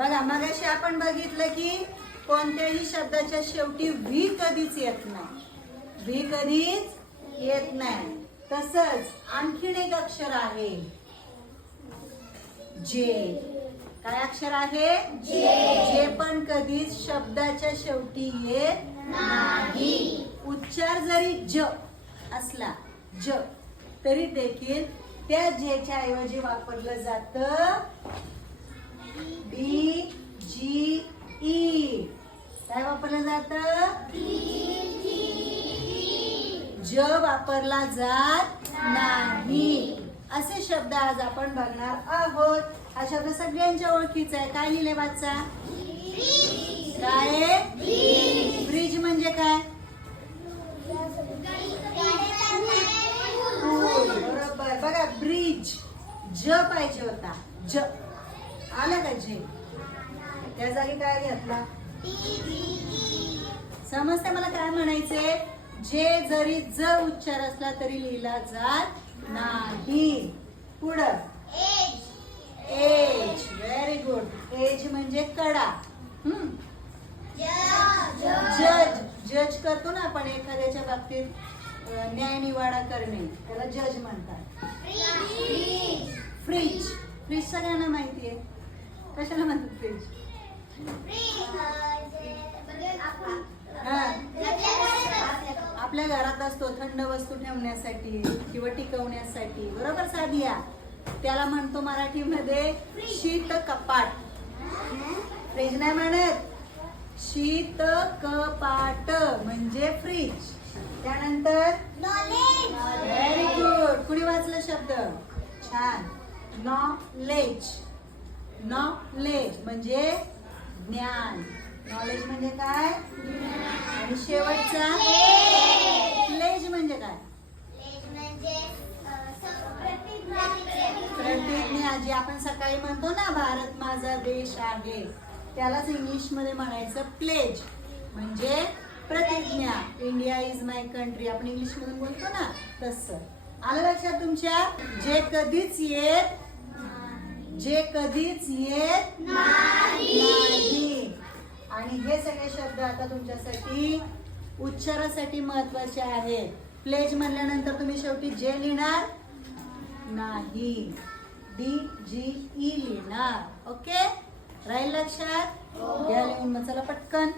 बघा मगाशी आपण बघितलं की कोणत्याही शब्दाच्या शेवटी व्ही कधीच येत नाही. व्ही कधीच येत नाही. तसंच आणखीन एक अक्षर आहे जे. काय अक्षर आहे? जे पण कधीच शब्दाच्या शेवटी येत नाही. उच्चार जरी ज असला ज तरी देखील त्या जेच्या ऐवजी वापरलं जातं डी जी ई. काय वापरलं जातं? ज वापरला जात नाही. असे शब्द आज आपण बघणार आहोत. हा शब्द सगळ्यांच्या ओळखीचा आहे. काय लिहिले वाचा? काय? ब्रिज म्हणजे काय? बरोबर. बघा ब्रिज ज पाहिजे होता. ज आला का जे? त्या जागी काय घेतला? समजते मला काय म्हणायचे? जे जरी ज उच्चार असला तरी लिहिला जात नाही. पुढं एज. Very good. एज म्हणजे कडा. जज. जज करतो ना आपण एखाद्याच्या बाबतीत न्याय निवाडा करणे, त्याला जज म्हणतात. फ्रीज. फ्रीज सगळ्यांना माहिती आहे. कशाला म्हणतात फ्रीज? आपल्या घरात असतो थंड वस्तू ठेवण्यासाठी किंवा टिकवण्यासाठी. बरोबर सादिया? त्याला म्हणतो मराठीमध्ये शीत कपाट. फ्रीज नाही म्हणत. शीत कपाट म्हणजे फ्रीज. त्यानंतर व्हेरी गुड. कुणी वाचलं शब्द? छान. नॉलेज. नॉलेज म्हणजे ज्ञान. नॉलेज म्हणजे काय? आणि शेवटचा प्लेज म्हणजे काय? प्रतिज्ञा. जी आपण सकाळी म्हणतो ना भारत माझा देश आहे, त्यालाच इंग्लिश मध्ये म्हणायचं प्लेज म्हणजे प्रतिज्ञा. इंडिया इज माय कंट्री आपण इंग्लिश मधून बोलतो ना तसं. आलं लक्षात तुमच्या? जे कधीच येत नाही. आणि हे सगळे शब्द आता तुमच्यासाठी उच्चारासाठी महत्वाचे आहेत. प्लेज म्हणल्यानंतर तुम्ही शेवटी जे लिहिणार नाही, डी जी ई लिहिणार. ओके? राहील लक्षात? घ्या लिहून. मग चला पटकन